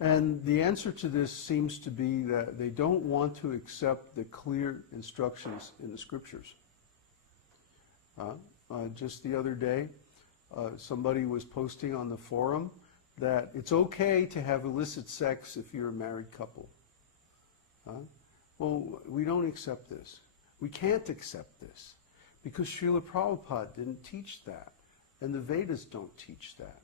And the answer to this seems to be that they don't want to accept the clear instructions in the scriptures. Just the other day, somebody was posting on the forum that it's okay to have illicit sex if you're a married couple. Well, we don't accept this. We can't accept this because Srila Prabhupada didn't teach that, and the Vedas don't teach that.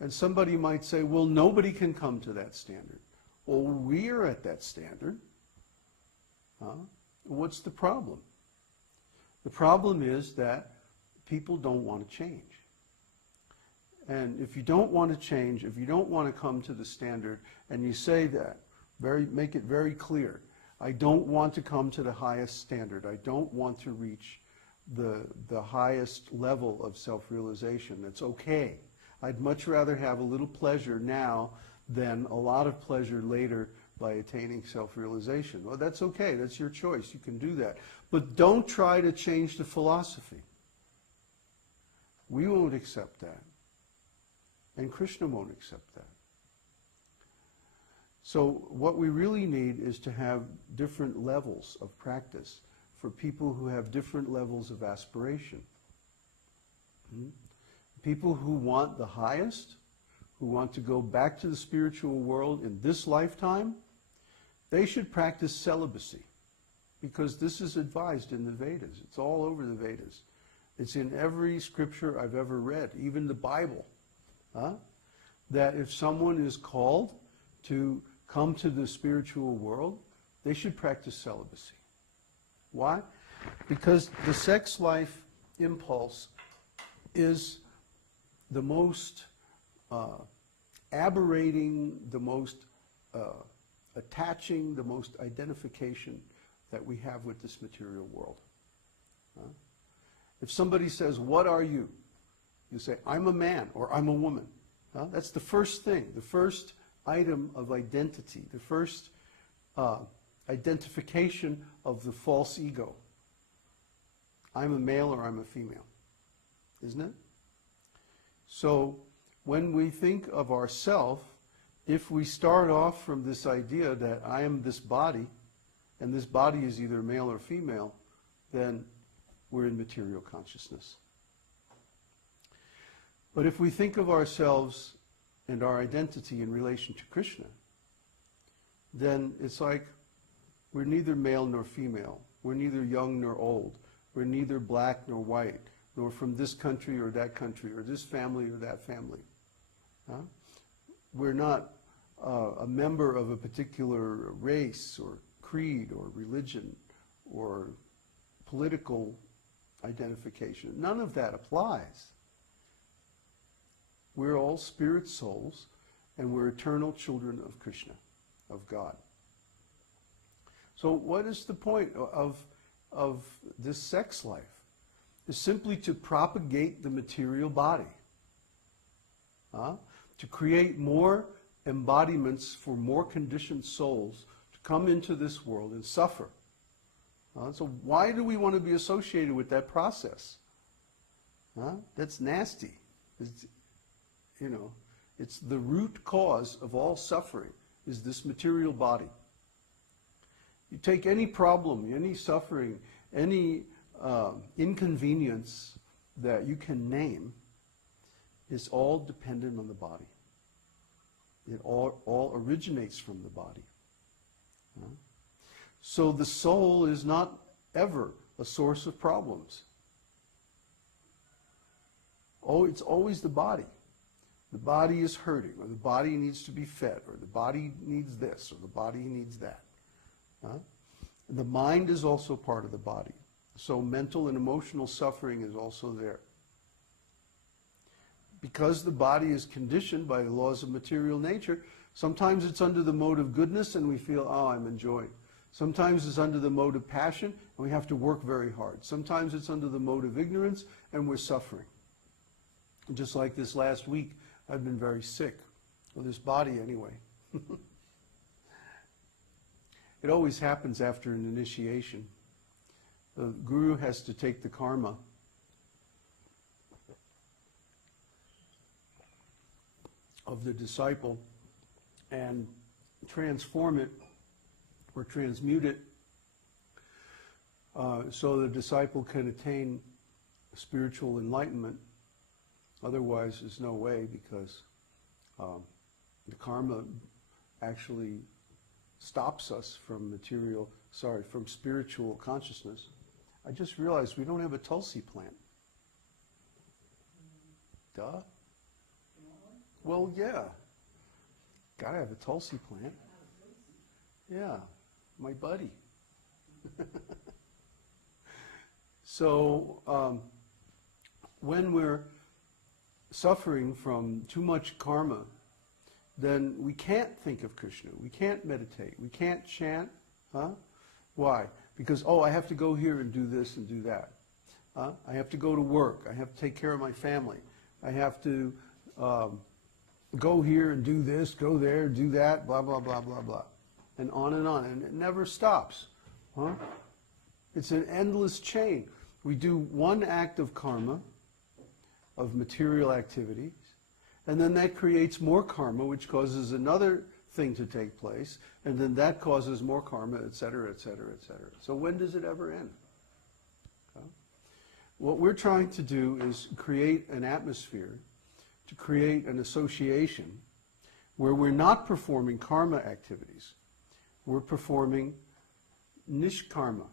And somebody might say, well, nobody can come to that standard. Well, we're at that standard. What's the problem? The problem is that people don't want to change. And if you don't want to change, if you don't want to come to the standard, and you say that, make it very clear, I don't want to come to the highest standard. I don't want to reach the highest level of self-realization. That's okay. I'd much rather have a little pleasure now than a lot of pleasure later by attaining self-realization. Well, that's okay. That's your choice. You can do that. But don't try to change the philosophy. We won't accept that. And Krishna won't accept that. So what we really need is to have different levels of practice for people who have different levels of aspiration. People who want the highest, who want to go back to the spiritual world in this lifetime, they should practice celibacy, because this is advised in the Vedas. It's all over the Vedas. It's in every scripture I've ever read, even the Bible, that if someone is called to come to the spiritual world, they should practice celibacy. Why? Because the sex life impulse is the most aberrating, the most attaching, the most identification that we have with this material world. If somebody says, what are you? You say, I'm a man or I'm a woman. That's the first thing, the first item of identity, the first identification of the false ego. I'm a male or I'm a female, isn't it? So when we think of ourself, if we start off from this idea that I am this body, and this body is either male or female, then we're in material consciousness. But if we think of ourselves and our identity in relation to Krishna, then it's like we're neither male nor female. We're neither young nor old. We're neither black nor white, nor from this country or that country, or this family or that family. We're not a member of a particular race or creed or religion or political identification. None of that applies. We're all spirit souls, and we're eternal children of Krishna, of God. So what is the point of this sex life? It's simply to propagate the material body, to create more embodiments for more conditioned souls to come into this world and suffer. So why do we want to be associated with that process? That's nasty. It's the root cause of all suffering is this material body. You take any problem, any suffering, any inconvenience that you can name, is all dependent on the body. It all originates from the body. So the soul is not ever a source of problems. Oh, it's always the body. The body is hurting, or the body needs to be fed, or the body needs this, or the body needs that. The mind is also part of the body. So mental and emotional suffering is also there. Because the body is conditioned by the laws of material nature, sometimes it's under the mode of goodness and we feel, oh, I'm enjoying. Sometimes it's under the mode of passion and we have to work very hard. Sometimes it's under the mode of ignorance and we're suffering. Just like this last week, I've been very sick. Well, this body anyway. It always happens after an initiation. The guru has to take the karma of the disciple and transform it or transmute it so the disciple can attain spiritual enlightenment. Otherwise, there's no way, because the karma actually stops us from from spiritual consciousness. I just realized we don't have a Tulsi plant. Duh. Well, yeah. Gotta have a Tulsi plant. Yeah, my buddy. So, when we're suffering from too much karma, then we can't think of Krishna. We can't meditate. We can't chant. Huh? Why? Because, oh, I have to go here and do this and do that. I have to go to work. I have to take care of my family. I have to go here and do this, go there, do that, blah, blah, blah, blah, blah. And on. And it never stops. Huh? It's an endless chain. We do one act of karma, of material activities, and then that creates more karma, which causes another thing to take place, and then that causes more karma, etc., etc., etc. So when does it ever end? Okay. What we're trying to do is create an atmosphere, to create an association where we're not performing karma activities. We're performing nishkarma,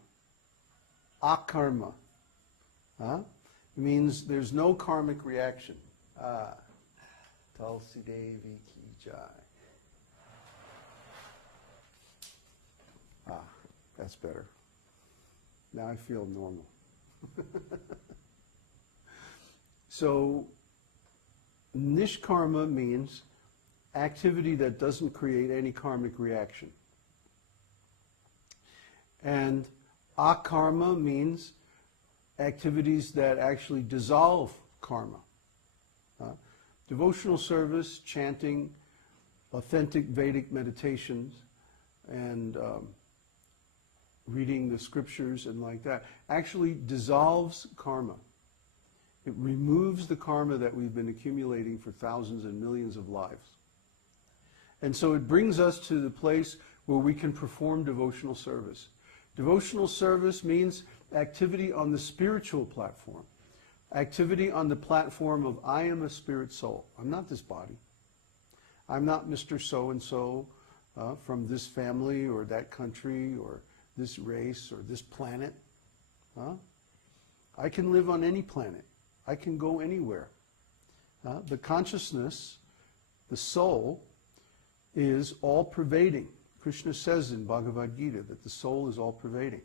akarma. It means there's no karmic reaction. Tulsi Devi ki jai. That's better. Now I feel normal. So, nishkarma means activity that doesn't create any karmic reaction. And akarma means activities that actually dissolve karma. Devotional service, chanting, authentic Vedic meditations, and reading the scriptures and like that actually dissolves karma. It removes the karma that we've been accumulating for thousands and millions of lives. And so it brings us to the place where we can perform devotional service. Devotional service means activity on the spiritual platform. Activity on the platform of I am a spirit soul. I'm not this body. I'm not Mr. So-and-so from this family or that country or this race or this planet. I can live on any planet. I can go anywhere. The consciousness, the soul, is all-pervading. Krishna says in Bhagavad Gita that the soul is all-pervading.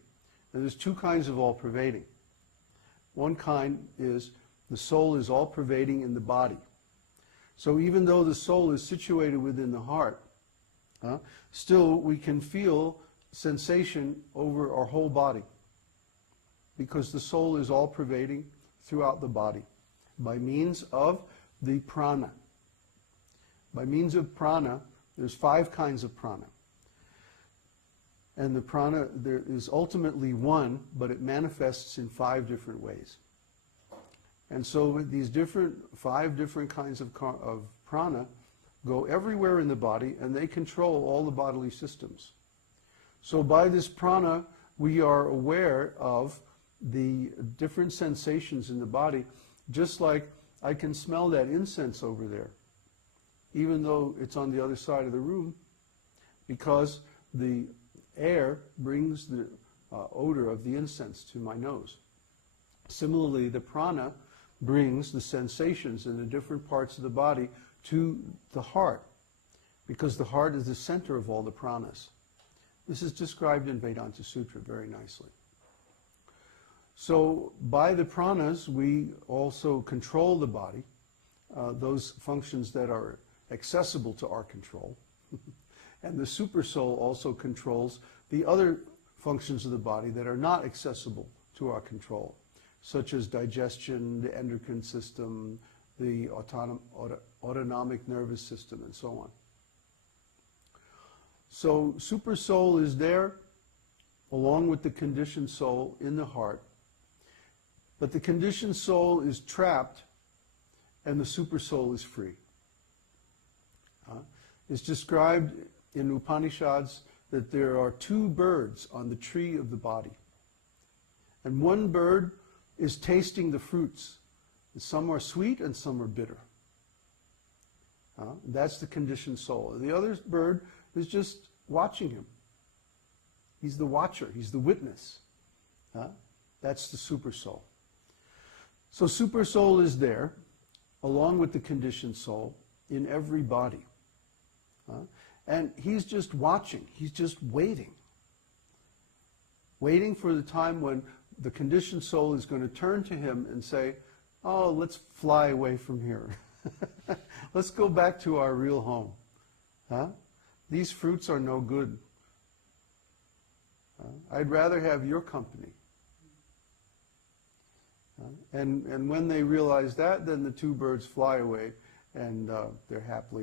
And there's two kinds of all-pervading. One kind is the soul is all-pervading in the body. So even though the soul is situated within the heart, still we can feel sensation over our whole body, because the soul is all-pervading throughout the body by means of the prana. By means of prana, there's 5 kinds of prana. And the prana, there is ultimately one, but it manifests in 5 different ways. And so these 5 different kinds of prana go everywhere in the body, and they control all the bodily systems. So by this prana, we are aware of the different sensations in the body, just like I can smell that incense over there, even though it's on the other side of the room, because the air brings the odor of the incense to my nose. Similarly, the prana brings the sensations in the different parts of the body to the heart, because the heart is the center of all the pranas. This is described in Vedanta Sutra very nicely. So by the pranas, we also control the body, those functions that are accessible to our control. And the Supersoul also controls the other functions of the body that are not accessible to our control, such as digestion, the endocrine system, the autonomic nervous system, and so on. So Supersoul is there, along with the conditioned soul in the heart. But the conditioned soul is trapped, and the Supersoul is free. It's described in Upanishads that there are two birds on the tree of the body. And one bird is tasting the fruits. Some are sweet and some are bitter. That's the conditioned soul. The other bird is just watching him. He's the watcher. He's the witness. That's the Supersoul. So Supersoul is there, along with the conditioned soul, in every body. And he's just watching. He's just waiting. Waiting for the time when the conditioned soul is going to turn to him and say, oh, let's fly away from here. Let's go back to our real home. These fruits are no good. I'd rather have your company. And when they realize that, then the two birds fly away and they're happily